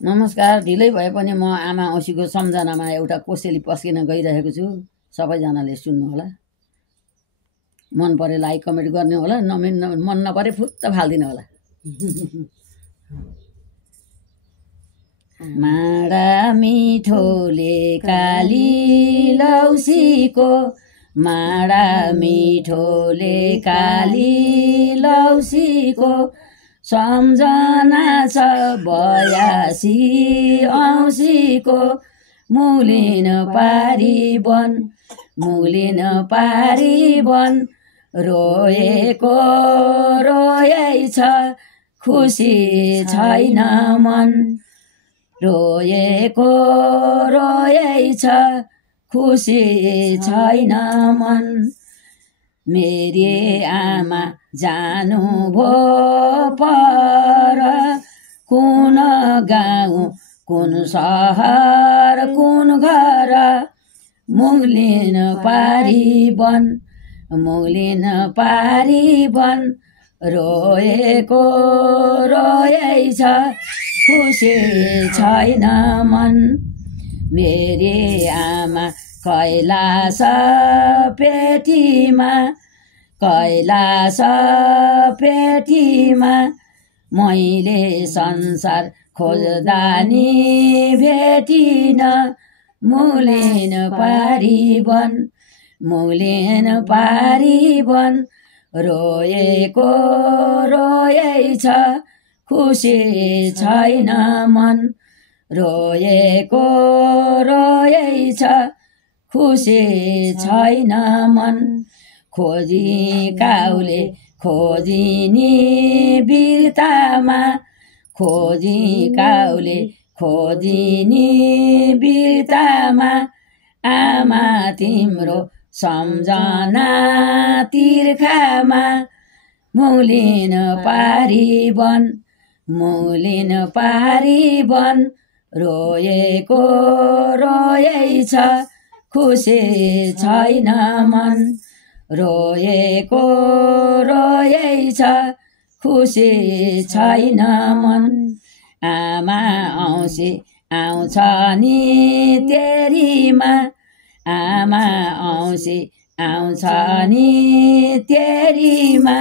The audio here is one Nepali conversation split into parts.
नमस्कार। ढिलै भए पनि म आमा औँसीको सम्झनामा एउटा कोसेली पस्किन गइरहेको छु। सबैजनाले सुन्नुहोला। मन परे लाइक कमेन्ट गर्ने होला, मन नपरे फुत्त फाल्दिनु होला। माडा मिठोले काली लौसीको, माडा मिठोले काली लौसीको, सम्झना छ 82 औँसीको। मुलिन पारिबन, मुलिन पारिबन, रोएको रोयै छ, खुसी छैन मन। रोएको रोयै छ, खुसी छैन मन। मेरी आमा जानु भो पर, कुन गाउँ कुन सहर कुन घर। मुलिन पारिबन, मुलिन पारिबन, रोएको रोयै छ, खुसी छैन मन। मेरी आमा कैलाश पेटीमा, कैलाश पेटीमा, मैले संसार खोज्दा नि भेटिन। मुलिन पारिबन, मुलिन पारिबन, रोएको रोयै छ, खुसी छैन मन। रोएको रोयै छ, खुसी छैन मन। खोजी काउले खोजी नि बिर्तामा, खोजी काउले खोजी नि बिर्तामा, आमा तिम्रो सम्झना तिर्खामा। मुलिन पारिबन, मुलिन पारिबन, रोएको रोयै छ, खुसी छैन मन। रोएको रोयै छ, खुसी छैन मन। आमा औँसी आउँछ नि तेरीमा, आमा औँसी आउँछ नि तेरीमा,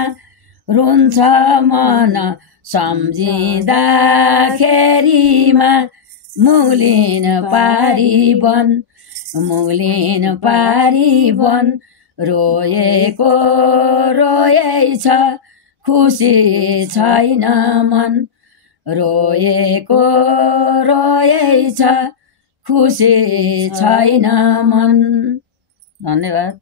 रुन्छ मन सम्झिँदाखेरिमा। मुलिन पारिबन, मुलिन पारिबन, रोएको रोयै छ, खुसी छैन मन। रोएको रोयै छ, खुसी छैन मन। धन्यवाद।